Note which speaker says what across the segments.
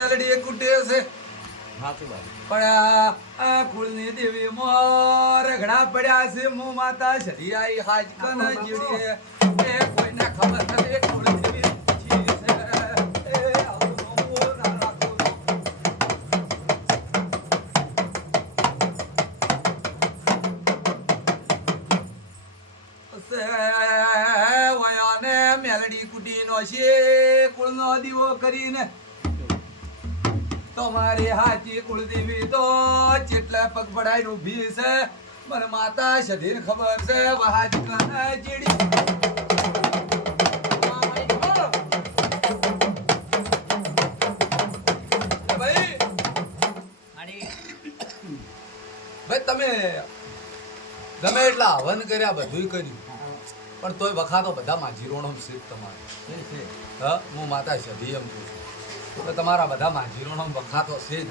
Speaker 1: મેલડી કુટે છે. પણ આ- કુળની દેવી મોર રગડા પડ્યા છે. મો માતા શરિયાઈ જીડીએ એ કોઈને ખબર નથી કુળની દેવી મેલડી કુટીનો છે. કુળનો દીવો કરીને તમારી હાચી કુળદેવી તો જેટલા પગ પડાઈ ઊભી છે? મને માતા શધીર ખબર છે વહાજ કને ચીડી. ભાઈ ભાઈ તમે ગમે એટલા હવન કર્યા બધું કર્યું. પણ તોય વખાતો બધા માજીરોનો શીખ તમારે. હા હું માતા સધી એમ છું. તમારા બધા માજીરોનો વખાતો છે જ.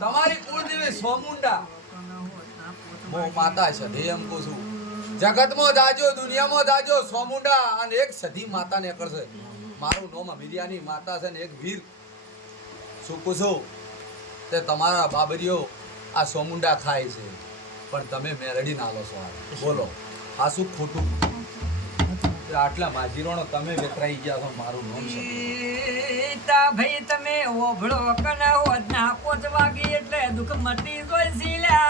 Speaker 1: તમારી કુળદેવી સોમુંડા. હું માતા સધી એમ કહું છું. જગતમાં જાજો, દુનિયામાં જાજો, સોમુંડા અને એક સધી માતાને કરશે. મારું નામ અમીરિયાની માતા છે ને એક વીર. શું કહું છું? તે તમારા બાબરીઓ આ સોમુંડા ખાય છે. પણ તમે મેરડી નાલો છો આ. બોલો. આ શું ખોટું? આટલા માજીરોનો તમે વેતરાઈ ગયા છો મારું નામ છે.
Speaker 2: તા ભાઈ તમે ઓભળો કને હોદના કોચ વાગી એટલે દુઃખ મટી જોઈ સીલા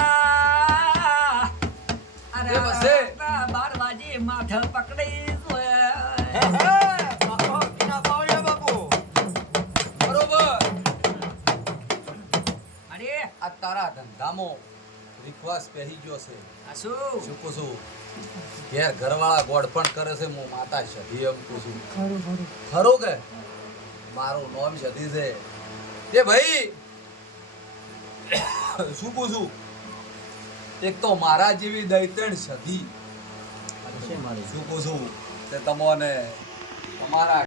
Speaker 2: અરે
Speaker 1: બસે.
Speaker 2: બાર વાજી માથે પકડી જોય
Speaker 1: બરોબર.
Speaker 2: અરે
Speaker 1: આ તારા ધંધામાં વિશ્વાસ પહેરી ગયો છે.
Speaker 2: આ શું
Speaker 1: શું કહું છું? ઘેર ઘરવાળા ગોડપણ કરે છે હું માતા સધી એમ કહું છું. ખરું કે? મારું નામ સધી છે. એ ભાઈ શું કહું છું? એક તો મારા જેવી દૈતણ સધી
Speaker 3: છે
Speaker 1: શું કહું છું? તે તમને તમારા